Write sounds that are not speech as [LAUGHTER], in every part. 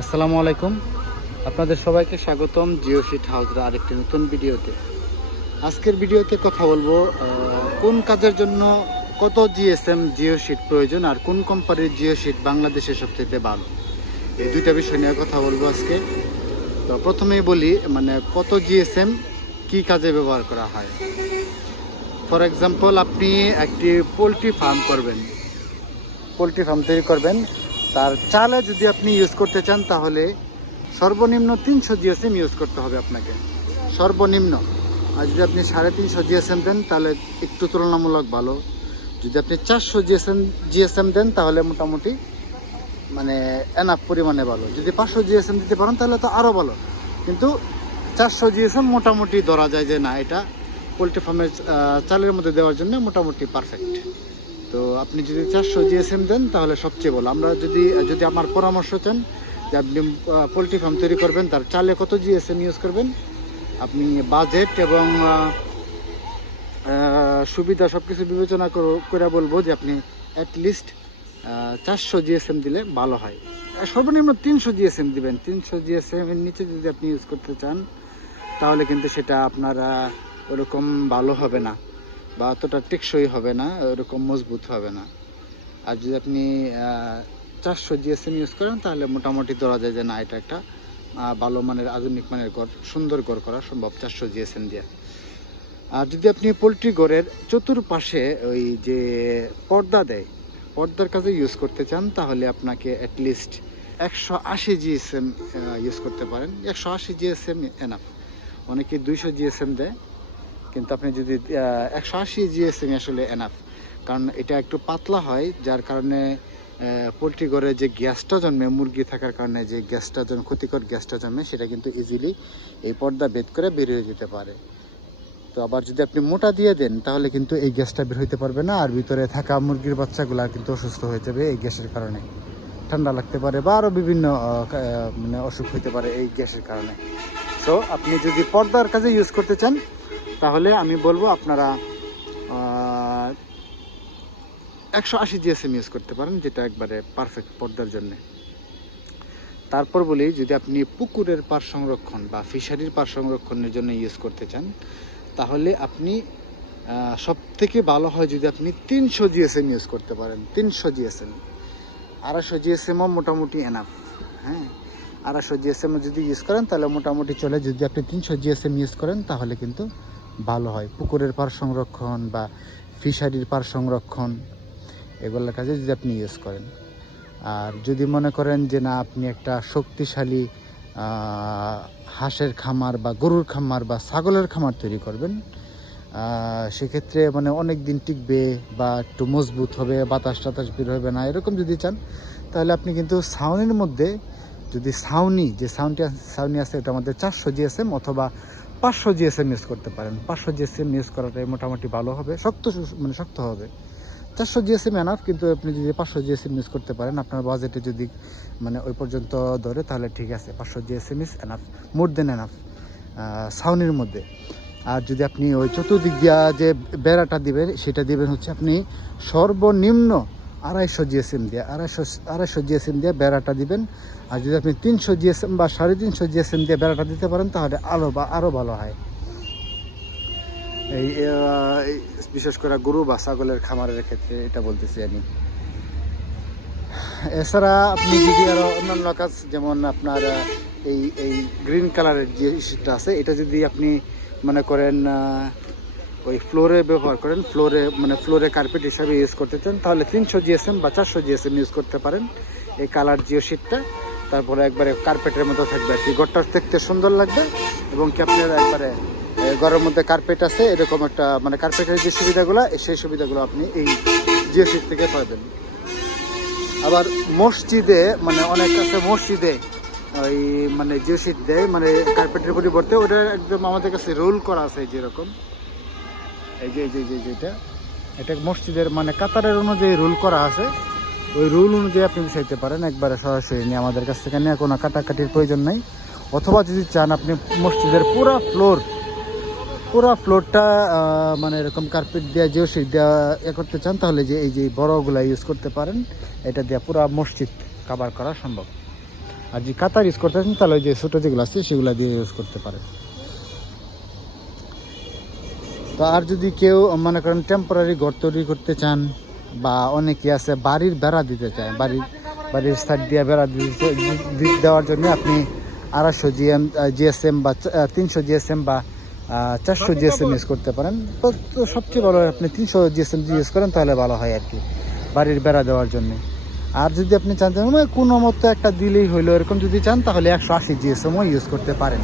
আসসালামু আলাইকুম। আপনাদের সবাইকে স্বাগতম জিও শিট হাউসের আরেকটি নতুন ভিডিওতে। আজকের ভিডিওতে কথা বলব কোন কাজের জন্য কত জিএসএম জিও শিট প্রয়োজন আর কোন কোম্পানির জিও শিট বাংলাদেশে সবচেয়ে ভালো? এই দুইটা বিষয় নিয়ে কথা বলব আজকে। তো প্রথমেই বলি মানে কত জিএসএম কি কাজে ব্যবহার করা হয়? ফর এক্সাম্পল আপনি একটি পোলট্রি ফার্ম করবেন। পোলট্রি ফার্ম তৈরি করবেন। তার চালে যদি আপনি ইউজ করতে চান, তাহলে সর্বনিম্ন তিনশো জিএসএম ইউজ করতে হবে আপনাকে। সর্বনিম্ন। আর যদি আপনি সাড়ে তিনশো জিএসএম দেন, তাহলে একটু তুলনামূলক ভালো। যদি আপনি চারশো জিএসএম জিএসএম দেন, তাহলে মোটামুটি মানে এনাফ পরিমাণে ভালো। যদি পাঁচশো জিএসএম দিতে পারেন, তাহলে তো আরও ভালো। কিন্তু চারশো জিএসএম মোটামুটি ধরা যায় যে না, এটা পোলট্রি ফার্মের চালের মধ্যে দেওয়ার জন্য মোটামুটি পারফেক্ট তো আপনি যদি চারশো জিএসএম দেন, তাহলে সবচেয়ে ভালো। আমরা যদি যদি আমার পরামর্শ চান যে আপনি পোলট্রি ফার্ম তৈরি করবেন, তার চালে কত জিএসএম ইউজ করবেন, আপনি বাজেট এবং সুবিধা সব কিছু বিবেচনা করে বলব যে আপনি অ্যাটলিস্ট চারশো জিএসএম দিলে ভালো হয়। সর্বনিম্ন তিনশো জিএসএম দিবেন। তিনশো জিএসএম এর নিচে যদি আপনি ইউজ করতে চান, তাহলে কিন্তু সেটা আপনার ওরকম ভালো হবে না। বা অতটা টেকসই হবে না, ওরকম মজবুত হবে না। আর যদি আপনি চারশো জিএসএম ইউজ করেন, তাহলে মোটামুটি ধরা যায় যে না, এটা একটা ভালো মানের, আধুনিক মানের ঘর সুন্দর ঘর করা সম্ভব চারশো জিএসএম দিয়ে। আর যদি আপনি পোলট্রি ঘরের চতুর্পাশে ওই যে পর্দা দেয়, পর্দার কাজে ইউজ করতে চান, তাহলে আপনাকে অ্যাটলিস্ট একশো আশি জিএসএম ইউজ করতে পারেন। একশো আশি জিএসএম এনাফ অনেকে দুইশো জিএসএম দেয়। কিন্তু আপনি যদি একশো আশি জিএসএম আসলে এনাফ কারণ এটা একটু পাতলা হয়, যার কারণে পোলট্রি ঘরে যে গ্যাসটা জন্মে, মুরগি থাকার কারণে যে গ্যাসটা জন্মে ক্ষতিকর গ্যাসটা জন্মে, সেটা কিন্তু ইজিলি এই পর্দা ভেদ করে বের হয়ে যেতে পারে। তো আবার যদি আপনি মোটা দিয়ে দেন, তাহলে কিন্তু এই গ্যাসটা বের হইতে পারবে না, আর ভিতরে থাকা মুরগির বাচ্চাগুলা কিন্তু অসুস্থ হয়ে যাবে এই গ্যাসের কারণে। ঠান্ডা লাগতে পারে বা আরও বিভিন্ন মানে অসুখ হতে পারে এই গ্যাসের কারণে। সো আপনি যদি পর্দার কাজে ইউজ করতে চান তাহলে আমি বলব আপনারা একশো আশি জিএসএম ইউজ করতে পারেন, যেটা একবারে পারফেক্ট পর্দার জন্যে। তারপর বলি, যদি আপনি পুকুরের পার সংরক্ষণ বা ফিশারির পার সংরক্ষণের জন্য ইউজ করতে চান, তাহলে আপনি সব থেকে ভালো হয় যদি আপনি তিনশো জিএসএম ইউজ করতে পারেন, তিনশো জিএসএম আড়াইশো জিএসএমও মোটামুটি এনাফ হ্যাঁ? আড়াইশো জিএসএম যদি ইউজ করেন, তাহলে মোটামুটি চলে। যদি আপনি তিনশো জিএসএম ইউজ করেন, তাহলে কিন্তু ভালো হয়। পুকুরের পার সংরক্ষণ বা ফিশারির পার সংরক্ষণ এগুলোর কাজে যদি আপনি ইউজ করেন। আর যদি মনে করেন যে না, আপনি একটা শক্তিশালী হাঁসের খামার বা গরুর খামার বা ছাগলের খামার তৈরি করবেন সেক্ষেত্রে মানে অনেক দিন টিকবে বা একটু মজবুত হবে, বাতাস টাতাস বের হবে না, এরকম যদি চান, তাহলে আপনি কিন্তু ছাউনির মধ্যে যদি ছাউনি, যে সাউন্ডটি ছাউনি আছে, এটা আমাদের চারশো জিএসএম অথবা পাঁচশো জিএসএম ইউজ করতে পারেন। পাঁচশো জিএসএম ইউজ করাটাই মোটামুটি ভালো হবে। শক্ত মানে শক্ত হবে। চারশো জিএসএম এনাফ কিন্তু আপনি যদি পাঁচশো জিএসএম ইউজ করতে পারেন, আপনার বাজেটে যদি মানে ওই পর্যন্ত ধরে, তাহলে ঠিক আছে, পাঁচশো GSM is enough more than enough ছাউনির মধ্যে। আর যদি আপনি ওই চতুর্দিক দিয়া যে বেড়াটা দিবেন, সেটা দিবেন হচ্ছে আপনি সর্বনিম্ন আড়াইশো জিএসএম দিয়ে, আড়াইশো আড়াইশো জিএসএম দিয়ে বেড়াটা দিবেন। আর যদি আপনি তিনশো জিএসএম বা সাড়ে তিনশো জিএসএম দিয়ে বেড়াটা দিতে পারেন, তাহলে আরও বা আরও ভালো হয়। এই বিশেষ করে গরু বা ছাগলের খামারের ক্ষেত্রে এটা বলতেছি আমি। এছাড়া আপনি যদি আরও অন্যান্য কাজ, যেমন আপনার, এই এই গ্রিন কালারের যে ইস্যুটা আছে, এটা যদি আপনি মনে করেন ওই ফ্লোরে ব্যবহার করেন, ফ্লোরে মানে ফ্লোরে কার্পেট হিসাবে ইউজ করতে চান, তাহলে তিনশো জিএসএম বা চারশো জিএসএম ইউজ করতে পারেন। এই কালার জিও শিটটা তারপরে একবারে কার্পেটের মতো থাকবে আর কি। ঘরটা দেখতে সুন্দর লাগবে এবং কি আপনার একবারে ঘরের মধ্যে কার্পেট আছে, এরকম একটা মানে কার্পেটের যে সুবিধাগুলো সেই সুবিধাগুলো আপনি এই জিও শিট থেকে পাবেন। আবার মসজিদে মানে অনেক আছে মসজিদে, ওই মানে জিও শিট দেয় মানে কার্পেটের পরিবর্তে ওটা একদম আমাদের কাছে রোল করা আছে যেরকম এই যে, এই যেটা এটা মসজিদের মানে কাতারের অনুযায়ী রুল করা আছে। ওই রুল অনুযায়ী আপনি বিছাইতে পারেন, একবারে সরাসরি নিয়ে আমাদের কাছ থেকে নিয়ে কোনো কাটাকাটির প্রয়োজন নাই। অথবা যদি চান আপনি মসজিদের পুরো ফ্লোর, পুরো ফ্লোরটা মানে এরকম কার্পেট দেওয়া জিও শিট দেওয়া এ করতে চান, তাহলে যে এই যে বড়গুলা ইউজ করতে পারেন, এটা দিয়ে পুরো মসজিদ কাভার করা সম্ভব। আর যে কাতার ইউজ করতে চান, তাহলে ওই যে ছোটো যেগুলো আছে, সেগুলো দিয়ে ইউজ করতে পারেন। তো আর যদি কেউ, মনে করেন টেম্পোরারি ঘর তৈরি করতে চান বা অনেকে আছে বাড়ির বেড়া দিতে চায়। বাড়ির বাড়ির সাইড দিয়ে বেড়া দিতে দেওয়ার জন্য আপনি আড়াইশো জিএম জিএসএম বা তিনশো জিএসএম বা চারশো জিএসএম ইউজ করতে পারেন। তো সবচেয়ে ভালো আপনি তিনশো জিএসএম ইউজ করেন তাহলে ভালো হয় আর কি, বাড়ির বেড়া দেওয়ার জন্য। আর যদি আপনি চান মানে কোনো মতো একটা দিলেই হইল, এরকম যদি চান তাহলে একশো আশি জিএসএমও ইউজ করতে পারেন।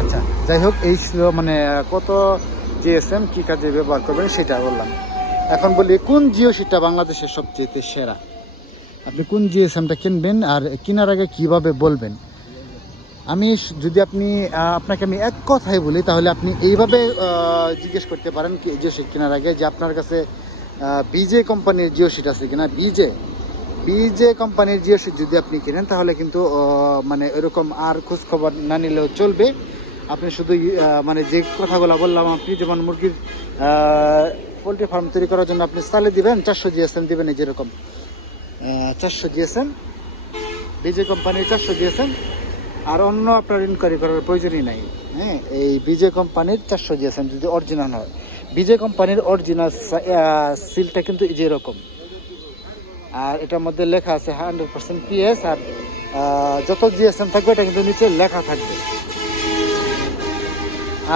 আচ্ছা যাই হোক, এই ছিল মানে কত জিএসএম কি কাজে ব্যবহার করবেন সেটা বললাম। এখন বলি, কোন জিও সেটা বাংলাদেশের সবচেয়ে সেরা? আপনি কোন জিও সিমটা কিনবেন আর কেনার আগে কীভাবে বলবেন? আমি যদি আপনি আপনাকে আমি এক কথাই বলি, তাহলে আপনি এইভাবে জিজ্ঞেস করতে পারেন কি জিও সিট কেনার আগে যে আপনার কাছে বিজে কোম্পানির জিও সিট আছে কিনা? বিজে? বিজে কোম্পানির জিও সিট যদি আপনি কিনেন, তাহলে কিন্তু মানে এরকম আর খোঁজখবর না নিলেও চলবে। আপনি শুধু মানে যে কথাগুলো বললাম আপনি, যেমন মুরগির পোলট্রি ফার্ম তৈরি করার জন্য আপনি চালে দিবেন, চারশো জিএসএম দিবেন এই যেরকম চারশো জিএসএম, বিজে কোম্পানির চারশো জিএসএম, আর অন্য আপনার ইনকোয়ারি করার প্রয়োজনই নাই। হ্যাঁ এই বিজে কোম্পানির চারশো জিএসএম যদি অরিজিনাল হয়। বিজে কোম্পানির অরিজিনাল সিলটা কিন্তু এই যে এরকম। আর এটার মধ্যে লেখা আছে হান্ড্রেড পার্সেন্ট পিএস আর যত জিএসএম থাকবে, এটা কিন্তু নিচে লেখা থাকবে।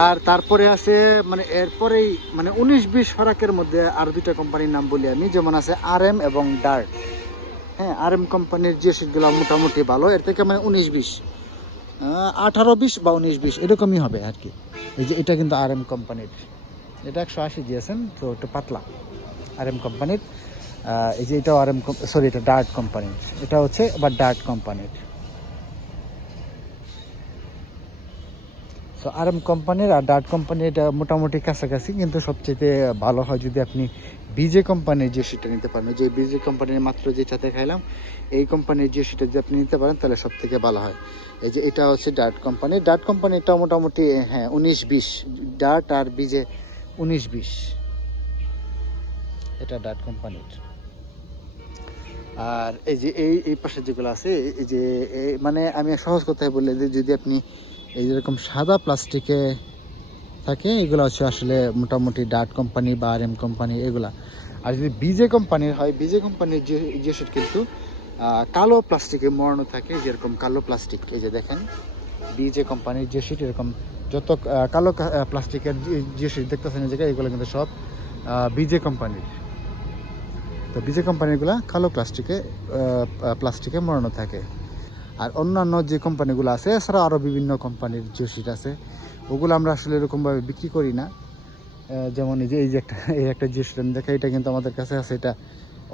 আর তারপরে আছে মানে এরপরেই মানে উনিশ বিশ ফারাকের মধ্যে আর দুইটা কোম্পানির নাম বলি আমি, যেমন আছে আর এম এবং ডার্ট হ্যাঁ আর এম কোম্পানির যে সিটগুলো মোটামুটি ভালো, এর থেকে মানে উনিশ বিশ। আঠারো বিশ বা উনিশ বিশ, এরকমই হবে আর কি। এই যে এটা কিন্তু আর এম কোম্পানির। এটা একশো আশি দিয়েছেন, তো একটু পাতলা আর এম কোম্পানির। এই যে এটাও আর এম সরি এটা ডার্ট কোম্পানির। এটা হচ্ছে আবার ডার্ট কোম্পানির। সো আর এম কোম্পানির আর ডাট কোম্পানির এটা মোটামুটি কাছাকাছি, কিন্তু সবচেয়ে ভালো হয় যদি আপনি বিজে কোম্পানির যে সেটা নিতে পারেন। যে বিজে কোম্পানির মাত্র যেটা দেখাইলাম, এই কোম্পানির যে সেটা যদি আপনি নিতে পারেন, তাহলে সব থেকে ভালো হয়। এই যে এটা হচ্ছে ডাট কোম্পানি ডার্ট কোম্পানিটা মোটামুটি হ্যাঁ উনিশ বিশ। ডাট আর বিজে উনিশ বিশ। এটা ডাট কোম্পানির আর এই যে এই এই পাশে যেগুলো আছে, এই যে মানে আমি সহজ কথায় বললে যে যদি আপনি এই যেরকম সাদা প্লাস্টিকে থাকে, এগুলো হচ্ছে আসলে মোটামুটি ডাট কোম্পানি বা আর এম কোম্পানি এগুলা। আর যদি বিজে কোম্পানির হয় বিজে কোম্পানির যে যে সেট কিন্তু কালো প্লাস্টিকে মোড়ানো থাকে, যেরকম কালো প্লাস্টিক এই যে দেখেন। বিজে কোম্পানির যে সিট এরকম, যত কালো প্লাস্টিকের যে- যে সিট দেখতেছেন এই জায়গায়, এগুলো কিন্তু সব বিজে কোম্পানির তো বিজে কোম্পানিগুলো কালো প্লাস্টিকে প্লাস্টিকে মোড়ানো থাকে। আর অন্যান্য যে কোম্পানিগুলো আছে এছাড়া আরও বিভিন্ন কোম্পানির যে সিট আছে, ওগুলো আমরা আসলে এরকমভাবে বিক্রি করি না। যেমন এই যে এই যে একটা, এই একটা যে সিট আমি দেখা এটা কিন্তু আমাদের কাছে আছে, এটা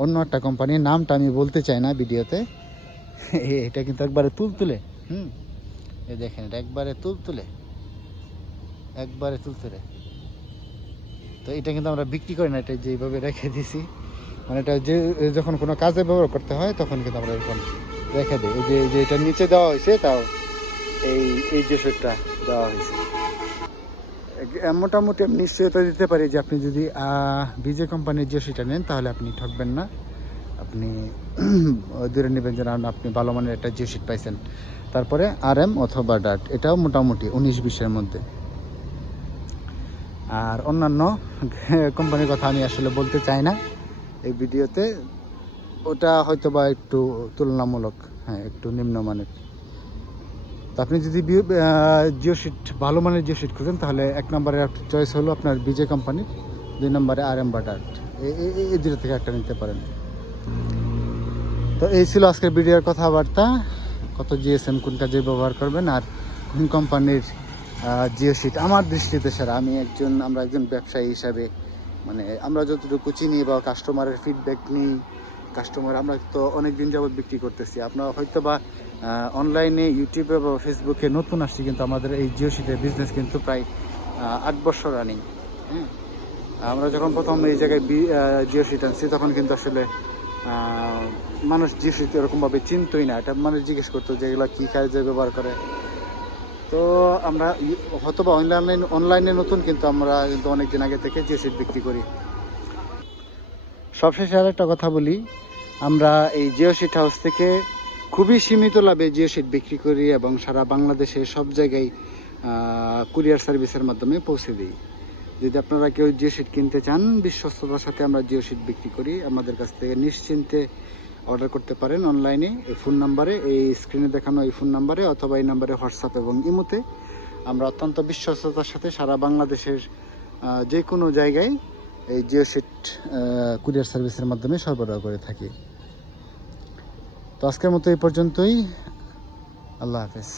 অন্য একটা কোম্পানির নামটা আমি বলতে চাই না ভিডিওতে। এটা কিন্তু একবারে তুলতুলে হুম? এই দেখেন, এটা একবারে তুলতুলে একবারে তুলতুলে তো এটা কিন্তু আমরা বিক্রি করি না, এটা যেইভাবে রেখে দিছি। মানে এটা যে, যখন কোনো কাজে ব্যবহার করতে হয়, তখন কিন্তু আমরা এরকম রেখে দিই। এই যে যে এটা নিচে দেওয়া হয়েছে, তাও এই এই যে সেটটা দেওয়া হয়েছে। মোটামুটি আমি নিশ্চয়তা দিতে পারি যে আপনি যদি বিজে কোম্পানির যে সেটা নেন, তাহলে আপনি ঠকবেন না। আপনি [CLEARS THROAT] দূরে নেবেন যেন আপনি ভালো মানের একটা যে সিট পাইছেন। তারপরে আর এম অথবা ডাট, এটাও মোটামুটি উনিশ, বিশের মধ্যে। আর অন্যান্য [LAUGHS] কোম্পানির কথা আমি আসলে বলতে চাই না এই ভিডিওতে। ওটা হয়তো বা একটু তুলনামূলক। হ্যাঁ একটু নিম্নমানের তো আপনি যদি জিও সিট, ভালো মানের জিও সিট খুঁজেন, তাহলে এক নম্বরে চয়েস হলো আপনার বিজে কোম্পানির দুই নম্বরে আর এম বাটার এই দুটো থেকে একটা নিতে পারেন। তো এই ছিল আজকের ভিডিওর কথাবার্তা। কত জিএসএম কোন কাজে ব্যবহার করবেন আর কোন কোম্পানির জিও সিট? আমার দৃষ্টিতে স্যার আমি একজন, আমরা একজন ব্যবসায়ী হিসাবে মানে আমরা যতটুকু চিনি বা কাস্টমারের ফিডব্যাক নিই কাস্টমার আমরা তো অনেক দিন যাবত বিক্রি করতেছি। আপনারা হয়তো বা অনলাইনে ইউটিউবে বা ফেসবুকে নতুন আসছি, কিন্তু আমাদের এই জিও সিটের বিজনেস কিন্তু প্রায় আট বছর রানিং হ্যাঁ? আমরা যখন প্রথম এই জায়গায় বি- জিও সিট আনছি, তখন কিন্তু আসলে মানুষ জিও সিট এরকমভাবে চিনতই না। এটা মানুষ জিজ্ঞেস করতো যে এগুলো কী কাজে ব্যবহার করে? তো আমরা হয়তো বা অনলাইন অনলাইনে নতুন, কিন্তু আমরা কিন্তু অনেক দিন আগে থেকে জিও সিট বিক্রি করি। সবশেষে আর একটা কথা বলি। আমরা এই জিও সিট হাউস থেকে খুবই সীমিত লাভে জিও সিট বিক্রি করি এবং সারা বাংলাদেশে সব জায়গায় কুরিয়ার সার্ভিসের মাধ্যমে পৌঁছে দিই। যদি আপনারা কেউ জিও সিট কিনতে চান, বিশ্বস্ততার সাথে আমরা জিও সিট বিক্রি করি। আমাদের কাছ থেকে নিশ্চিন্তে অর্ডার করতে পারেন অনলাইনে। এই ফোন নাম্বারে, এই স্ক্রিনে দেখানো এই ফোন নাম্বারে অথবা এই নাম্বারে হোয়াটসঅ্যাপ এবং ইমোতে আমরা অত্যন্ত বিশ্বস্ততার সাথে সারা বাংলাদেশের যে কোনো জায়গায় এই জিও সেট কুরিয়ার সার্ভিসের মাধ্যমে সরবরাহ করে থাকি। তো আজকের মতো এই পর্যন্তই। আল্লাহ হাফেজ।